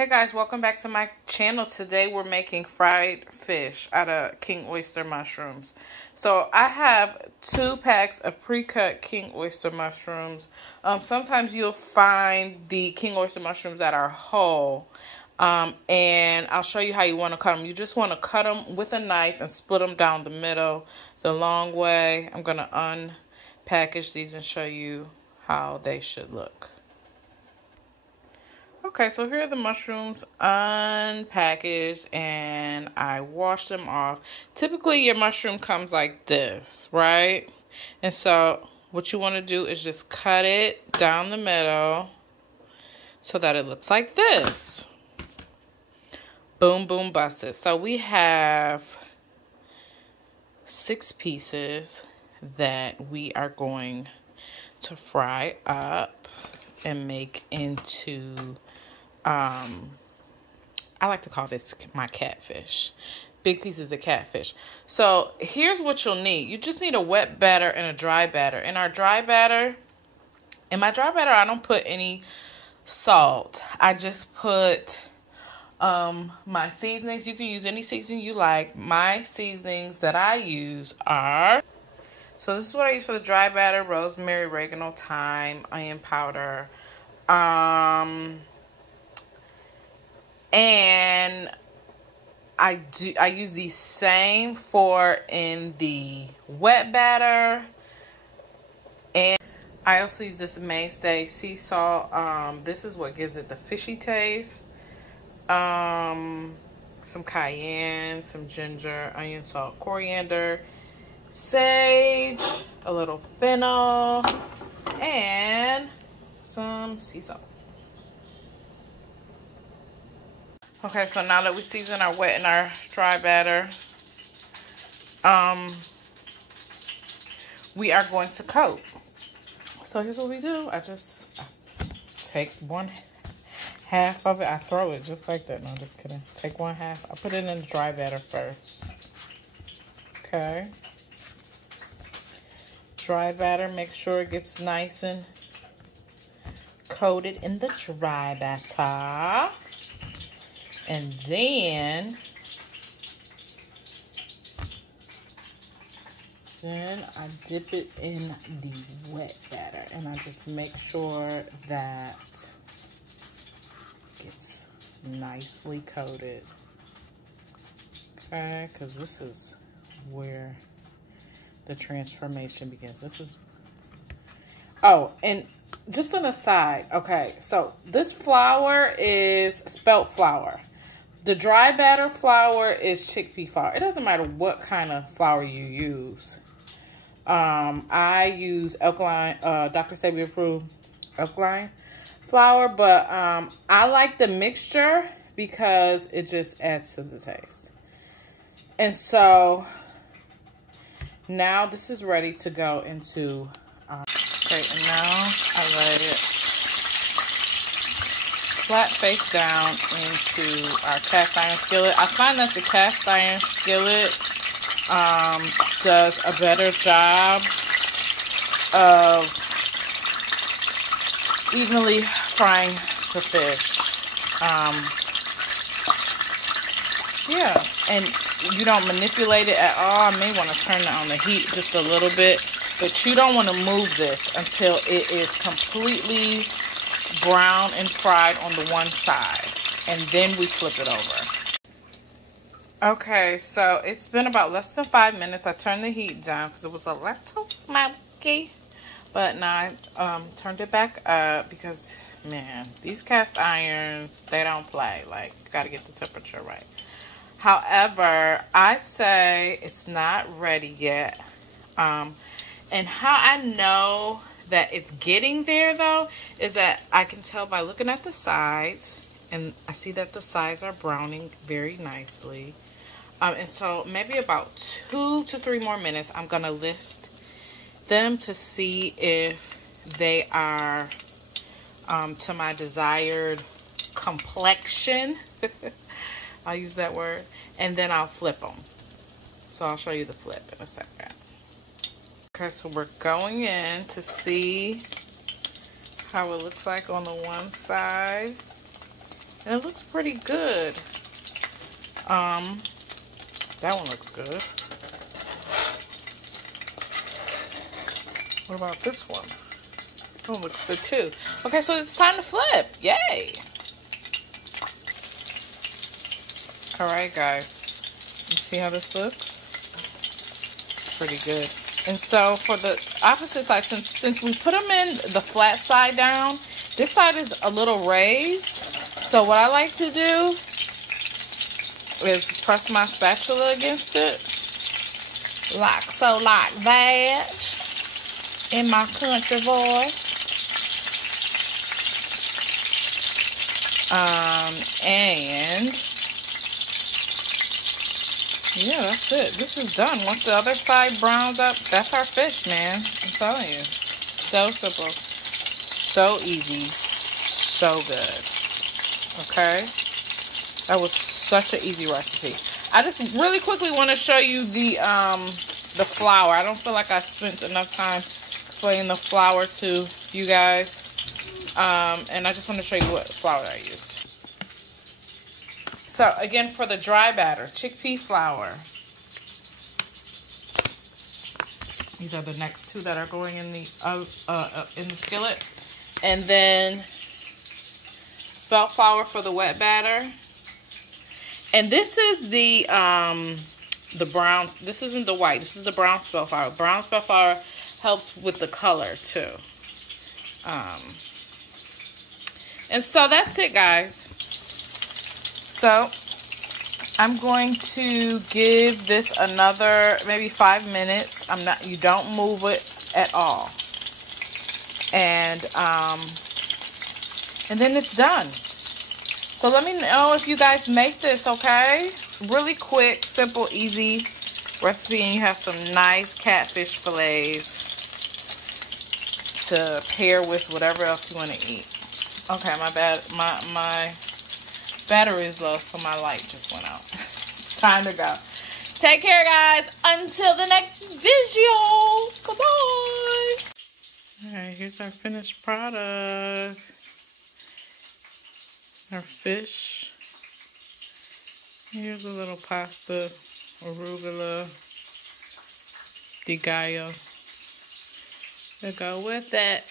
Hey guys, welcome back to my channel. Today we're making fried fish out of king oyster mushrooms. So I have 2 packs of pre-cut king oyster mushrooms. Sometimes you'll find the king oyster mushrooms that are whole. And I'll show you how you want to cut them. You just want to cut them with a knife and split them down the middle the long way. I'm going to unpackage these and show you how they should look. Okay, so here are the mushrooms unpackaged and I washed them off. Typically your mushroom comes like this, right? And so what you want to do is just cut it down the middle so that it looks like this. Boom, boom, busted. So we have 6 pieces that we are going to fry up and make into I like to call this my catfish. Big pieces of catfish. So here's what you'll need. You just need a wet batter and a dry batter. In my dry batter, I don't put any salt. I just put my seasonings. You can use any seasoning you like. My seasonings that I use are, so this is what I use for the dry batter: rosemary, oregano, thyme, onion powder. And I use the same for in the wet batter. And I also use this mainstay sea salt. This is what gives it the fishy taste. Some cayenne, some ginger, onion, salt, coriander, sage, a little fennel, and some sea salt. Okay, so now that we season our wet and our dry batter, we are going to coat. So here's what we do. I just take 1/2 of it. I throw it just like that. No, just kidding. Take 1/2. I put it in the dry batter first. Okay. Dry batter, make sure it gets nice and coated in the dry batter. And then I dip it in the wet batter. And I just make sure that it gets nicely coated. Okay, because this is where the transformation begins. This is, oh, and just an aside, okay, so this flour is spelt flour. The dry batter flour is chickpea flour. It doesn't matter what kind of flour you use. I use alkaline, Dr. Sebi approved alkaline flour, but I like the mixture because it just adds to the taste. And so now this is ready to go into, okay, and now I let it flat face down into our cast iron skillet. I find that the cast iron skillet does a better job of evenly frying the fish. Yeah, and you don't manipulate it at all. I may want to turn it on the heat just a little bit, but you don't want to move this until it is completely brown and fried on the one side, and then we flip it over. Okay, so it's been about less than 5 minutes. I turned the heat down because it was a little smoky, but now I turned it back up because, man, these cast irons, they don't play. Like, you got to get the temperature right. However, I say it's not ready yet. And how I know that it's getting there, though, is that I can tell by looking at the sides, and I see that the sides are browning very nicely. And so maybe about 2 to 3 more minutes, I'm going to lift them to see if they are to my desired complexion. I'll use that word. And then I'll flip them. So I'll show you the flip in a second. Okay, so we're going in to see how it looks like on the one side. And it looks pretty good. That one looks good. What about this one? That one looks good too. Okay, so it's time to flip. Yay! Alright guys, you see how this looks? Pretty good. And so for the opposite side, since we put them in the flat side down, this side is a little raised. So what I like to do is press my spatula against it. Like so, like that. In my country voice. And yeah, that's it. This is done. Once the other side browns up, that's our fish, man. I'm telling you. So simple. So easy. So good. Okay? That was such an easy recipe. I just really quickly want to show you the flour. I don't feel like I spent enough time explaining the flour to you guys. And I just want to show you what flour I used. So again, for the dry batter, chickpea flour. These are the next two that are going in the skillet, and then spelt flour for the wet batter. And this is the brown. This isn't the white. This is the brown spelt flour. Brown spelt flour helps with the color too. And so that's it, guys. So I'm going to give this another maybe 5 minutes. You don't move it at all. And then it's done. So let me know if you guys make this, okay? Really quick, simple, easy recipe, and you have some nice catfish fillets to pair with whatever else you want to eat. Okay, my battery is low, so my light just went out. It's time to go. Take care, guys. Until the next video. Goodbye. All right, here's our finished product. Our fish. Here's a little pasta, arugula, di gallo to go with it.